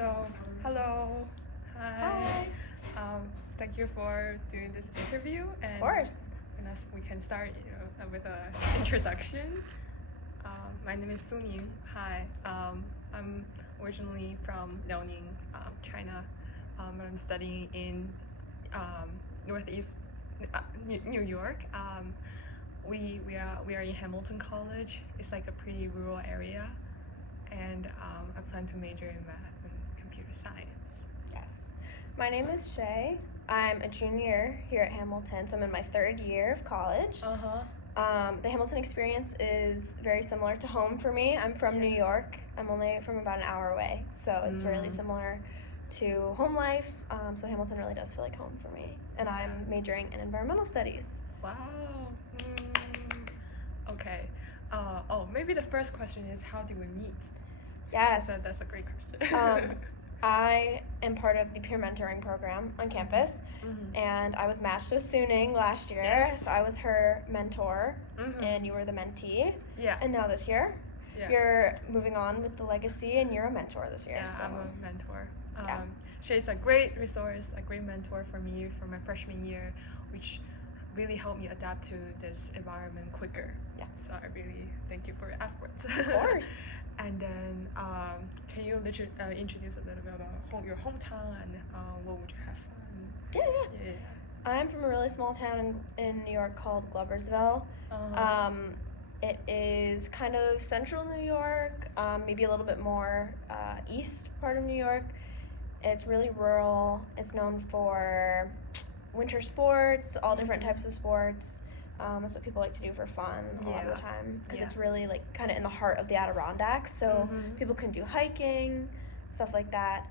So, hello. Hi. Thank you for doing this interview. And Of course. we can start with an introduction. My name is Suning. Hi. I'm originally from Liaoning, China. But I'm studying in Northeast New York. We are in Hamilton College. It's like a pretty rural area, and I plan to major in math and computer science. Yes. My name is Shey. I'm a junior here at Hamilton, so I'm in my third year of college. The Hamilton experience is very similar to home for me. I'm from New York. I'm only from about an hour away, so it's really similar to home life. So Hamilton really does feel like home for me. And I'm majoring in environmental studies. Wow. Okay. Maybe the first question is, how did we meet? Yes. That's a great question. I am part of the peer mentoring program on campus, and I was matched with Suning last year. Yes. So I was her mentor, and you were the mentee. Yeah. And now this year, you're moving on with the legacy, and you're a mentor this year. Yeah, so. I'm a mentor. Shey's a great resource, a great mentor for me for my freshman year, which really helped me adapt to this environment quicker. Yeah. So I really thank you for your efforts. Of course. And then, can you introduce a little bit about your hometown and what would you have fun? Yeah. I'm from a really small town in New York called Gloversville. It is kind of central New York, maybe a little bit more east part of New York. It's really rural. It's known for winter sports, all different types of sports. That's what people like to do for fun a lot of the time, because it's really like kind of in the heart of the Adirondacks, so people can do hiking, stuff like that.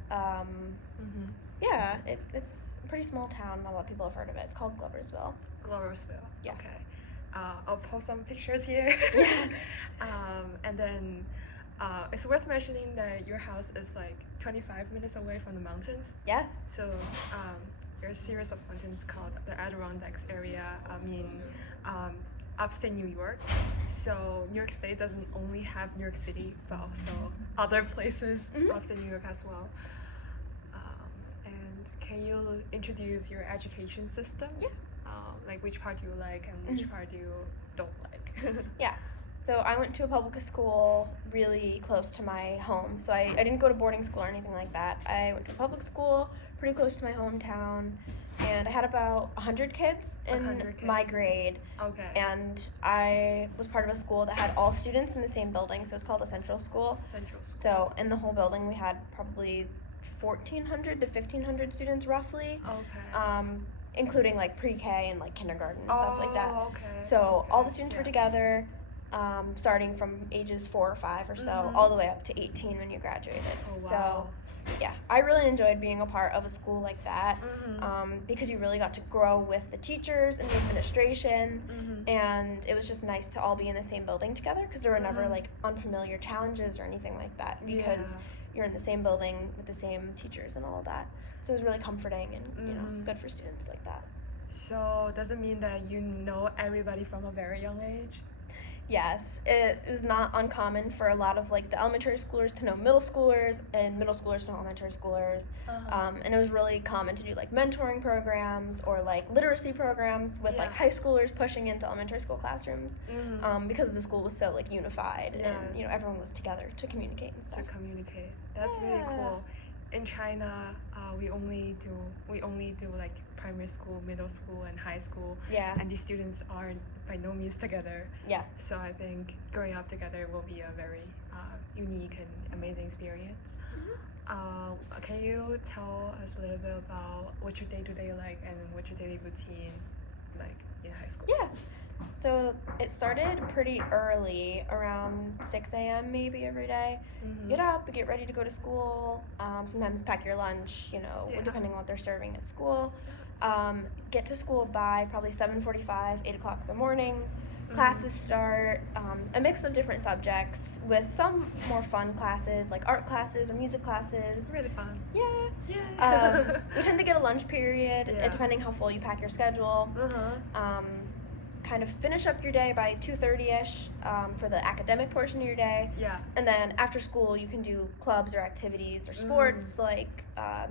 It's a pretty small town. Not a lot of people have heard of it. It's called Gloversville. Gloversville. Yeah. Okay. I'll post some pictures here. Yes. And then it's worth mentioning that your house is like 25 minutes away from the mountains. Yes. So there's a series of mountains called the Adirondacks area in upstate New York. So New York State doesn't only have New York City, but also other places upstate New York as well. And can you introduce your education system? Yeah. Like which part you like and which part you don't like? Yeah. So I went to a public school really close to my home. So I didn't go to boarding school or anything like that. I went to a public school pretty close to my hometown, and I had about 100 kids in my grade. Okay. And I was part of a school that had all students in the same building, so it's called a central school. So in the whole building we had probably 1,400 to 1,500 students roughly. Okay. Including like pre-K and like kindergarten and stuff like that. Okay. So all the students were together. Starting from ages 4 or 5 or so, all the way up to 18 when you graduated. Oh, wow. So, yeah, I really enjoyed being a part of a school like that, because you really got to grow with the teachers and the administration, and it was just nice to all be in the same building together, because there were never like unfamiliar challenges or anything like that, because you're in the same building with the same teachers and all of that. So it was really comforting and good for students like that. So does it mean that you know everybody from a very young age? Yes, it is not uncommon for a lot of like the elementary schoolers to know middle schoolers and middle schoolers to know elementary schoolers. And it was really common to do like mentoring programs or like literacy programs with like high schoolers pushing into elementary school classrooms, because the school was so like unified and everyone was together to communicate and stuff. That's really cool. In China, we only do like primary school, middle school, and high school. Yeah. And these students are by no means together. Yeah. So I think growing up together will be a very unique and amazing experience. Can you tell us a little bit about what your day-to-day like and what your daily routine like in high school? Yeah. So it started pretty early, around 6 a.m. maybe every day. Get up, get ready to go to school. Sometimes pack your lunch, depending on what they're serving at school. Get to school by probably 7:45, 8 o'clock in the morning. Classes start, a mix of different subjects with some more fun classes like art classes or music classes. Really fun. Yeah. You tend to get a lunch period, depending how full you pack your schedule. kind of finish up your day by 2:30ish for the academic portion of your day. Yeah. And then after school, you can do clubs or activities or sports like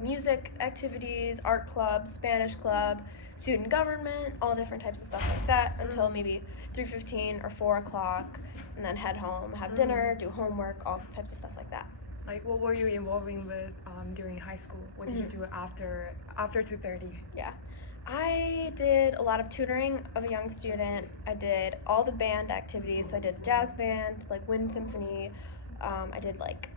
music activities, art club, Spanish club, student government, all different types of stuff like that until maybe 3:15 or 4 o'clock, and then head home, have dinner, do homework, all types of stuff like that. Like, what were you involving with during high school? What did you do after 2:30? Yeah. I did a lot of tutoring of a young student. I did all the band activities. So I did jazz band, like wind symphony. I did like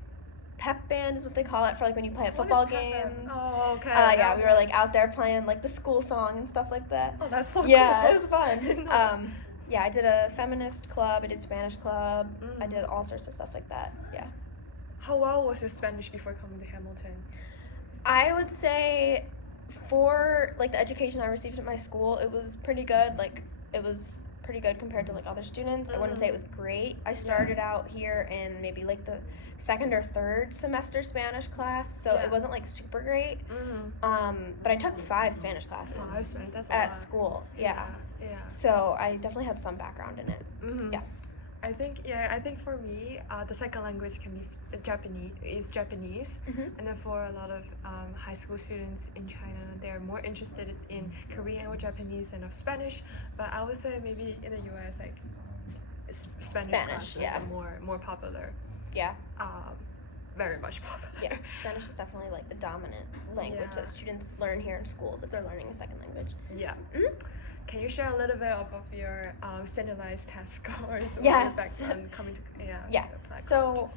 pep band is what they call it for like when you play at football games. Oh, okay. Yeah, we were like out there playing like the school song and stuff like that. Oh, that's so Yeah, cool. it was fun. Yeah, I did a feminist club. I did Spanish club. I did all sorts of stuff like that. Yeah. How well was your Spanish before coming to Hamilton? I would say for like the education I received at my school, it was pretty good. Like it was pretty good compared to like other students. I wouldn't say it was great. I started out here in maybe like the second or third semester Spanish class, so it wasn't like super great. But I took 5 Spanish classes That's a at lot. school. Yeah. Yeah. So I definitely had some background in it. Yeah. I think for me, the second language can be Japanese, and then for a lot of high school students in China, they're more interested in Korean or Japanese and of Spanish. But I would say maybe in the U.S. like Spanish classes are more popular. Yeah. Very much popular. Yeah. Spanish is definitely like the dominant language that students learn here in schools if they're learning a second language. Yeah. Can you share a little bit of your standardized test scores or Yes. your background coming to Yeah. apply So college?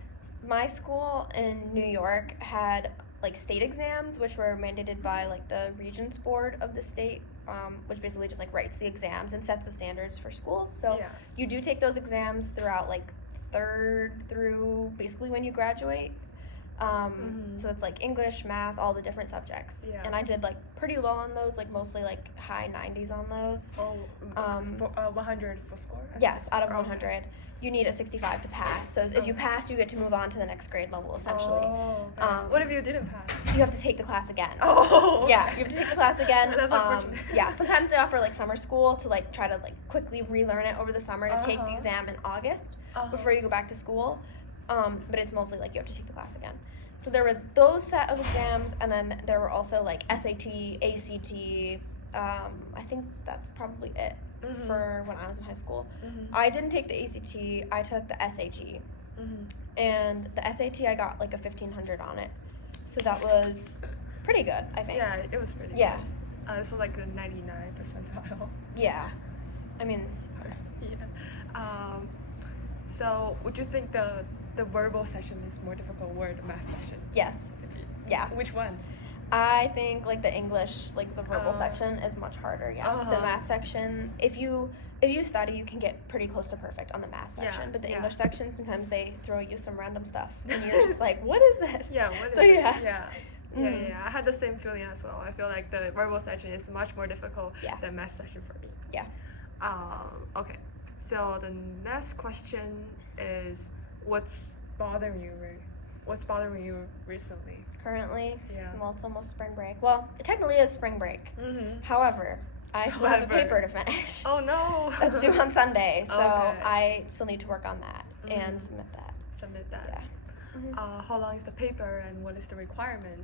my school in New York had like state exams, which were mandated by like the Regents Board of the state, which basically just like writes the exams and sets the standards for schools. So you do take those exams throughout like 3rd through basically when you graduate. So it's like English, math, all the different subjects. Yeah. And I did like pretty well on those, like mostly like high 90s on those. 100 for score? Yes, out of 100. You need a 65 to pass. So if you pass, you get to move on to the next grade level, essentially. What if you didn't pass? You have to take the class again. Oh. Yeah, you have to take the class again. That's unfortunate. Yeah, sometimes they offer like summer school to like try to like quickly relearn it over the summer to take the exam in August before you go back to school. But it's mostly like you have to take the class again. So there were those set of exams, and then there were also like SAT, ACT. I think that's probably it for when I was in high school. I didn't take the ACT. I took the SAT, and the SAT I got like a 1500 on it, so that was pretty good, I think. Yeah, it was pretty Yeah. good. So like the 99 percentile. Yeah. I mean. Yeah. So would you think the verbal section is more difficult or the math section? Yes. Yeah. Which one? I think like the English, like the verbal section is much harder. Yeah. The math section, if you study, you can get pretty close to perfect on the math section. But the English section, sometimes they throw you some random stuff, and you're just like, what is this? Yeah. What is so it? yeah. Yeah. I had the same feeling as well. I feel like the verbal section is much more difficult than math section for me. Yeah. Okay. So the next question is, what's bothering you recently? Currently, Yeah. well, it's almost spring break. Well, it technically is spring break. However, I still have a paper to finish. Oh no. That's due on Sunday, so Okay. I still need to work on that and submit that. Submit that. Yeah. How long is the paper and what is the requirement?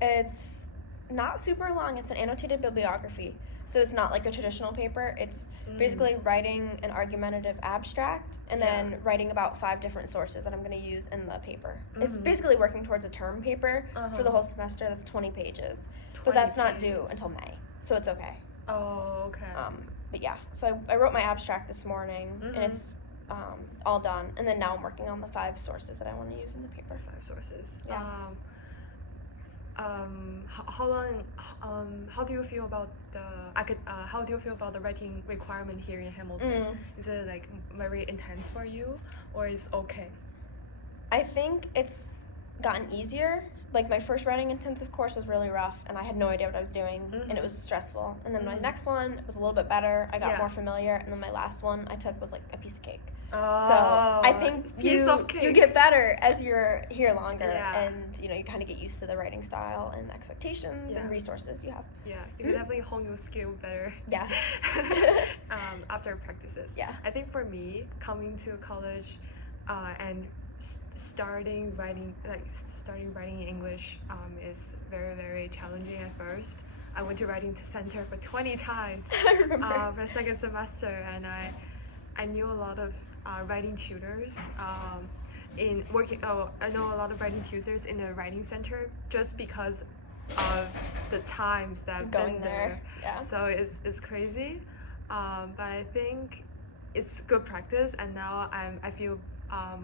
It's not super long. It's an annotated bibliography. So it's not like a traditional paper. It's basically writing an argumentative abstract and then writing about 5 different sources that I'm going to use in the paper. It's basically working towards a term paper for the whole semester. That's 20 pages. But that's not due until May, so it's okay. Oh, okay. But yeah, so I wrote my abstract this morning, and it's all done. And then now I'm working on the 5 sources that I want to use in the paper. 5 sources. Yeah. How do you feel about the writing requirement here in Hamilton? Is it like very intense for you, or is okay? I think it's gotten easier. like my first writing intensive course was really rough, and I had no idea what I was doing, and it was stressful. And then my next one was a little bit better. I got more familiar, and then my last one I took was like a piece of cake. So I think you get better as you're here longer, and you kind of get used to the writing style and expectations and resources you have. Yeah, you can definitely hone your skill better. Yeah. After practices. Yeah. I think for me, coming to college, and starting writing in English is very, very challenging at first. I went to writing center for 20 times. I remember. For the second semester, and I knew a lot of writing tutors. I know a lot of writing tutors in the writing center just because of the times that I've been there. Yeah. So it's crazy, but I think it's good practice, and now I feel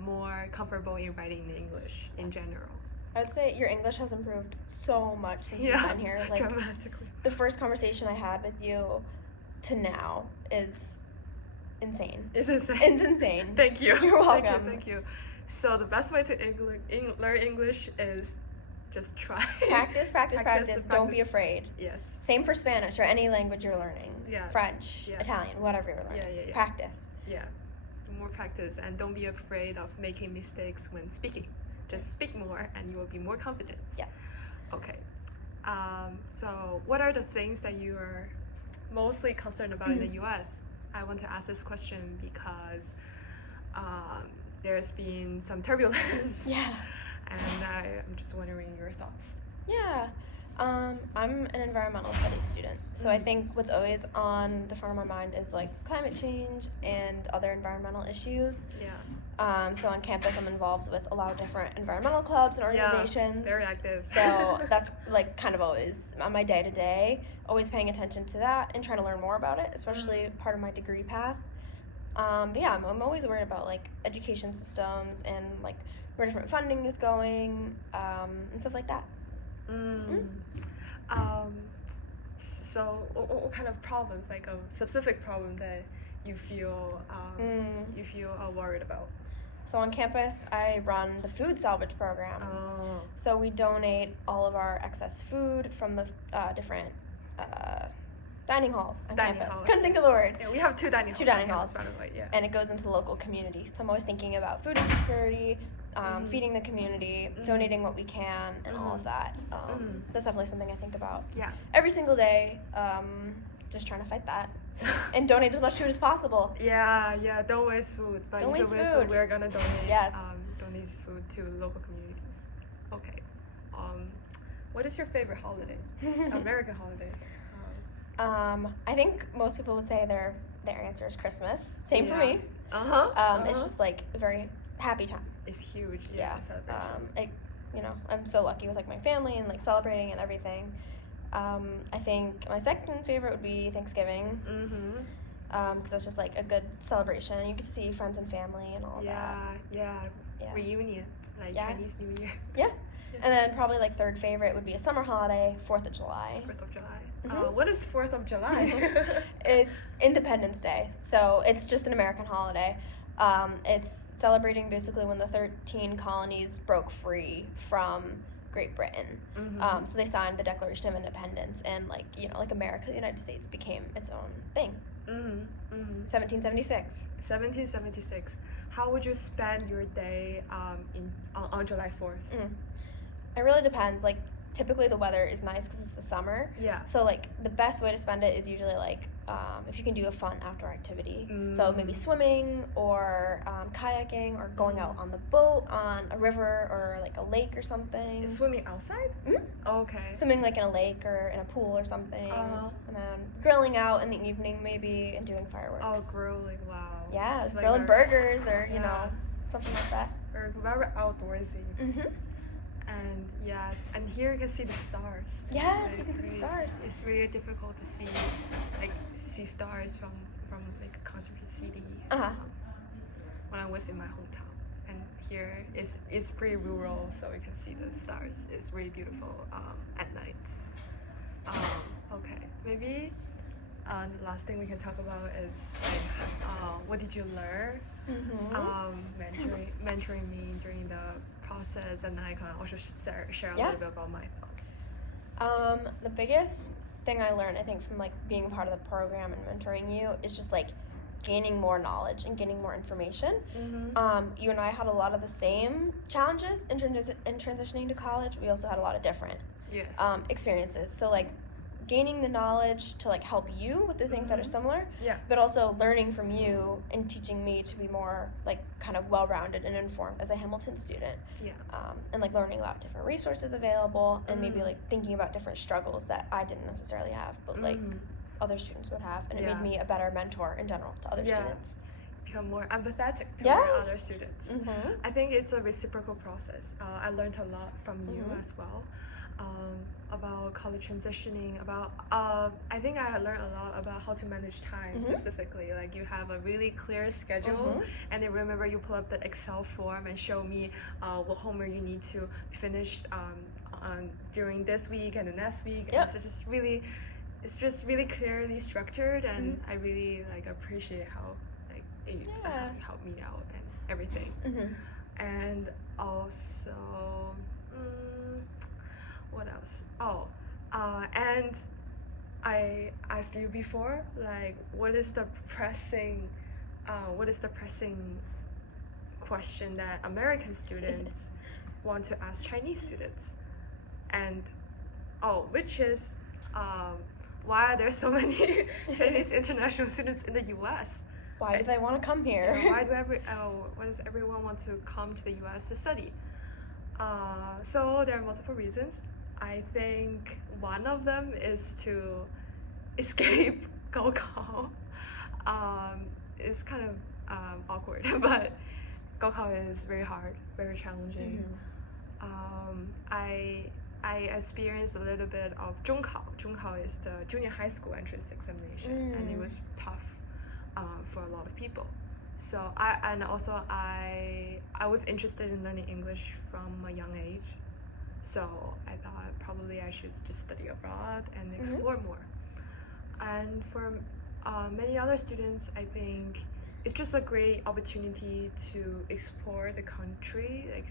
more comfortable in writing in English in general. I would say your English has improved so much since you've been here. Like, dramatically. The first conversation I had with you to now is insane. It's insane. It's insane. Thank you. You're welcome. Thank you. So the best way to learn English is just try. Practice. Don't be afraid. Yes. Same for Spanish or any language you're learning. Yeah. French, Italian, whatever you're learning. Yeah. Practice. Yeah. More practice, and don't be afraid of making mistakes when speaking. Just speak more, and you will be more confident. Yes. Okay. So what are the things that you are mostly concerned about in the U.S.? I want to ask this question because there's been some turbulence. Yeah. And I'm just wondering your thoughts. Yeah. I'm an environmental studies student, so I think what's always on the front of my mind is like climate change and other environmental issues. Yeah. So on campus, I'm involved with a lot of different environmental clubs and organizations. Yeah, very active. So that's like kind of always on my day to day, always paying attention to that and trying to learn more about it, especially part of my degree path. But yeah, I'm always worried about like education systems and like where different funding is going, and stuff like that. So what kind of problems, like a specific problem that you feel worried about? So on campus, I run the food salvage program. So we donate all of our excess food from the different dining halls on campus. Couldn't think of the word. Yeah, we have two dining halls. Two dining halls. By the way, yeah. And it goes into the local community. So I'm always thinking about food insecurity, feeding the community, donating what we can, and all of that. That's definitely something I think about. Yeah. Every single day, just trying to fight that. And donate as much food as possible. Yeah. Don't waste food. But don't if waste you waste food, we're gonna donate. Yes. Donate this food to local communities. Okay. What is your favorite holiday? American holiday. I think most people would say their answer is Christmas. Same for me. It's just like a very happy time. It's huge. Yeah. I'm so lucky with like my family and like celebrating and everything. I think my second favorite would be Thanksgiving. Because it's just like a good celebration, and you get to see friends and family and all of that. Yeah. Reunion, like Chinese New Year. Yeah. And then probably like third favorite would be a summer holiday, 4th of July. 4th of July. What is 4th of July? It's Independence Day, so it's just an American holiday. It's celebrating basically when the 13 colonies broke free from Great Britain. So they signed the Declaration of Independence, and like America, the United States became its own thing. 1776. 1776. How would you spend your day on July 4th? It really depends. Like typically the weather is nice because it's the summer. Yeah. So like the best way to spend it is usually like if you can do a fun outdoor activity. So maybe swimming or kayaking or going out on the boat on a river or like a lake or something. Is swimming outside? Okay. Swimming like in a lake or in a pool or something. And then grilling out in the evening maybe and doing fireworks. Oh, grilling! Wow. Yeah, grilling burgers or something like that. Or very outdoorsy. And here you can see the stars. Yes, you can see the stars. It's really difficult to see stars from like a concentrated city. When I was in my hometown, and here it's pretty rural, so you can see the stars. It's really beautiful at night. Okay, maybe the last thing we can talk about is like what did you learn mentoring me during the process, and then I can also share a Yeah. little bit about my thoughts. The biggest thing I learned, I think, from like being part of the program and mentoring you is just like gaining more knowledge and gaining more information. You and I had a lot of the same challenges in transitioning to college. We also had a lot of different Yes. experiences. So like gaining the knowledge to like help you with the things that are similar, Yeah. but also learning from you and teaching me to be more like kind of well-rounded and informed as a Hamilton student. Yeah. And like learning about different resources available, and maybe like thinking about different struggles that I didn't necessarily have, but like other students would have, and it Yeah. made me a better mentor in general to other Yeah. students. Become more empathetic to Yes. other students. Mm-hmm. I think it's a reciprocal process. I learned a lot from you as well, about college transitioning. About I think I learned a lot about how to manage time specifically. Like you have a really clear schedule, and I remember you pull up the Excel form and show me what homework you need to finish during this week and the next week. Yep. And it's just really clearly structured, and I really like appreciate how like you helped me out and everything. And also, what else? And I asked you before, like, what is the pressing question that American students want to ask Chinese students? And which is, why are there so many Chinese international students in the U.S.? Why do they want to come here? Why does everyone want to come to the U.S. to study? So there are multiple reasons. I think one of them is to escape Gaokao. It's kind of awkward, but Gaokao is very hard, very challenging. I experienced a little bit of 中考. 中考 is the junior high school entrance examination, and it was tough for a lot of people. So I was interested in learning English from a young age. So I thought probably I should just study abroad and explore more. And for many other students, I think it's just a great opportunity to explore the country, like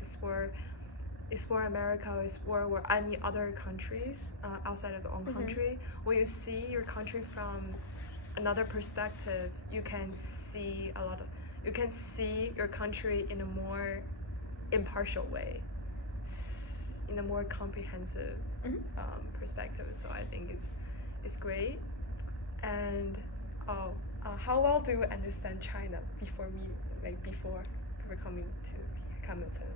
explore America, explore any other countries outside of their own country. When you see your country from another perspective, you can see your country in a more impartial way, in a more comprehensive perspective. So I think it's great. And how well do you understand China before coming to Hamilton?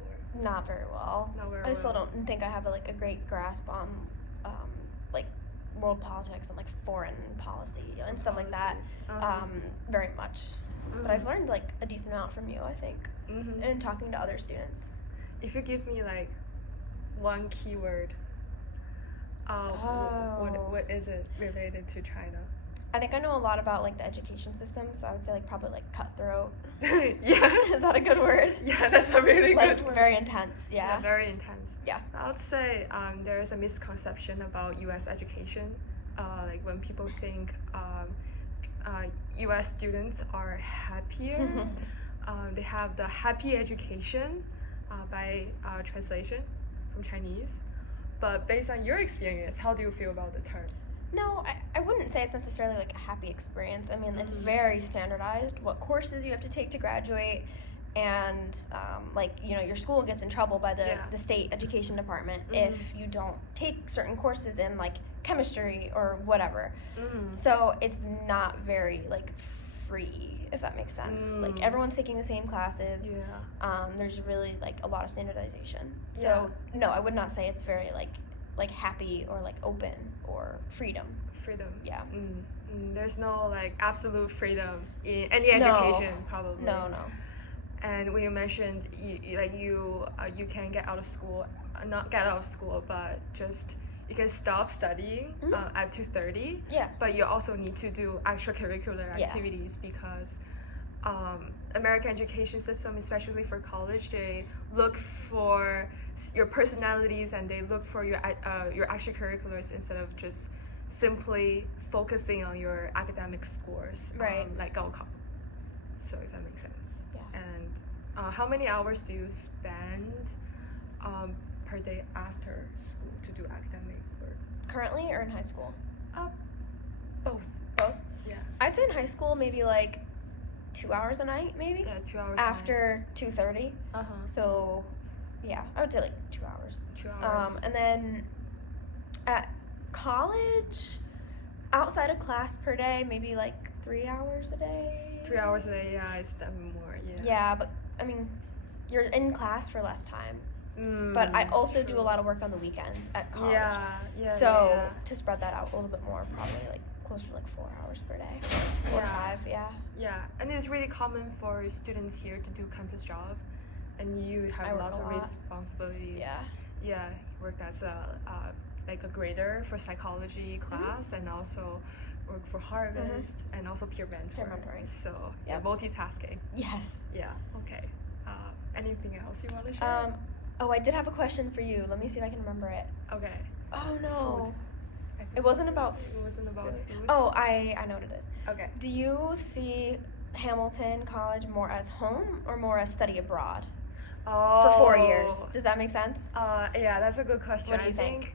Not very well. I still don't think I have a great grasp on like world politics and like foreign policy and stuff like that very much. But I've learned like a decent amount from you, I think, in talking to other students. If you give me like one keyword, what is it related to China? I think I know a lot about like the education system, so I would say like probably like cutthroat. Yeah. Is that a good word? Yeah, that's a really good word. Very intense. Yeah. Very intense. Yeah. I would say there is a misconception about U.S. education. Like when people think U.S. students are happier, they have the happy education by translation from Chinese. But based on your experience, how do you feel about the term? No, I wouldn't say it's necessarily like a happy experience. I mean, it's very standardized what courses you have to take to graduate, and your school gets in trouble by the state education department if you don't take certain courses in like chemistry or whatever. So it's not very like free, if that makes sense. Like everyone's taking the same classes. There's really like a lot of standardization. So no, I would not say it's very like happy or like open or freedom. Yeah. There's no like absolute freedom in any education, probably. No. And when you mentioned you can get out of school, not get out of school, but just you can stop studying at 2:30. Yeah. But you also need to do extracurricular activities because American education system, especially for college, they look for your personalities and they look for your extracurriculars instead of just simply focusing on your academic scores, like Gaokao. So if that makes sense. Yeah. And how many hours do you spend per day after school to do academic work? Currently or in high school? Both. Both? Yeah. I'd say in high school maybe like 2 hours a night, maybe? Yeah, 2 hours. After 2:30. So, yeah, I would say like 2 hours. 2 hours. And then at college, outside of class per day, maybe like 3 hours a day. 3 hours a day, yeah, it's definitely more, yeah. Yeah, but I mean, you're in class for less time. But I also do a lot of work on the weekends at college. Yeah. So to spread that out a little bit more, probably like closer to like 4 hours per day. 4 to 5, yeah. Yeah, and it's really common for students here to do campus job, and you have lots of responsibilities. Yeah. Yeah, work as a like a grader for psychology class, and also work for Harvest, and also peer mentoring. So yeah, multitasking. Yes. Yeah. Okay. Anything else you want to share? Oh, I did have a question for you. Let me see if I can remember it. Okay. Oh no. Food. It wasn't about It wasn't about food. Oh, I know what it is. Okay. Do you see Hamilton College more as home or more as study abroad? For 4 years. Does that make sense? Yeah, that's a good question. What do you think?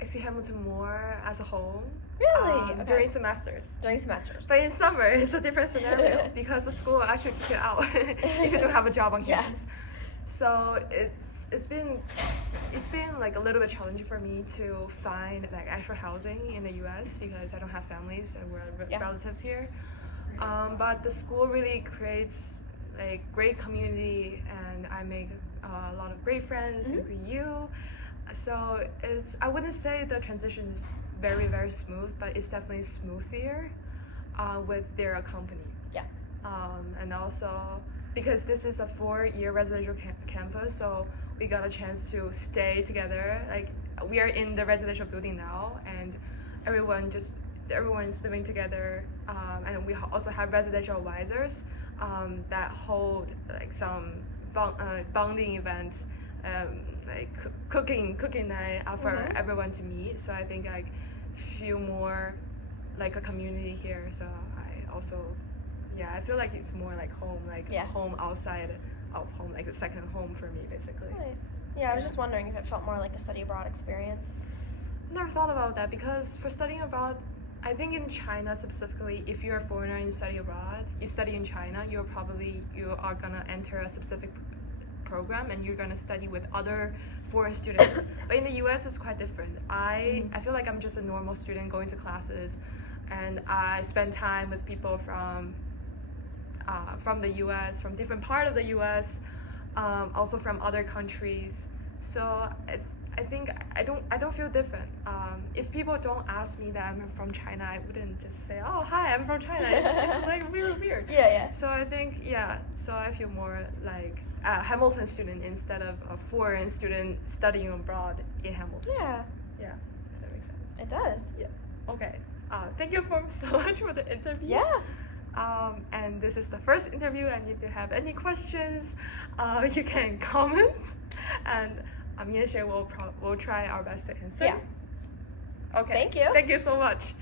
I see Hamilton more as a home. Really? Okay. During semesters. During semesters. But in summer, it's a different scenario because the school will actually kick you out if you don't have a job on campus. Yes. So it's been like a little bit challenging for me to find like actual housing in the U.S. because I don't have families and we're relatives here. But the school really creates like great community, and I make a lot of great friends and for you. So I wouldn't say the transition is very, very smooth, but it's definitely smoother with their company. Yeah. And also because this is a 4-year residential campus, so we got a chance to stay together. Like we are in the residential building now, and everyone's living together. And we also have residential advisors that hold like some bonding events, like cooking night for everyone to meet. So I think I feel more like a community here. So I also, I feel like it's more like home, like home outside of home, like a second home for me, basically. Nice. Yeah, I was just wondering if it felt more like a study abroad experience. Never thought about that because for studying abroad, I think in China specifically, if you're a foreigner and you study abroad, you study in China, you are gonna enter a specific program and you're gonna study with other foreign students. But in the US, it's quite different. I feel like I'm just a normal student going to classes, and I spend time with people from the US, from different part of the US, also from other countries. So I think I don't feel different. If people don't ask me that I'm from China, I wouldn't just say, oh hi, I'm from China. It's like really weird. Yeah. So I think so I feel more like a Hamilton student instead of a foreign student studying abroad in Hamilton. Yeah. Yeah. Does that make sense? It does. Yeah. Okay. Thank you so much for the interview. Yeah. And this is the first interview, and if you have any questions, you can comment, and me and Shey will try our best to answer. Yeah. Okay. Thank you. Thank you so much.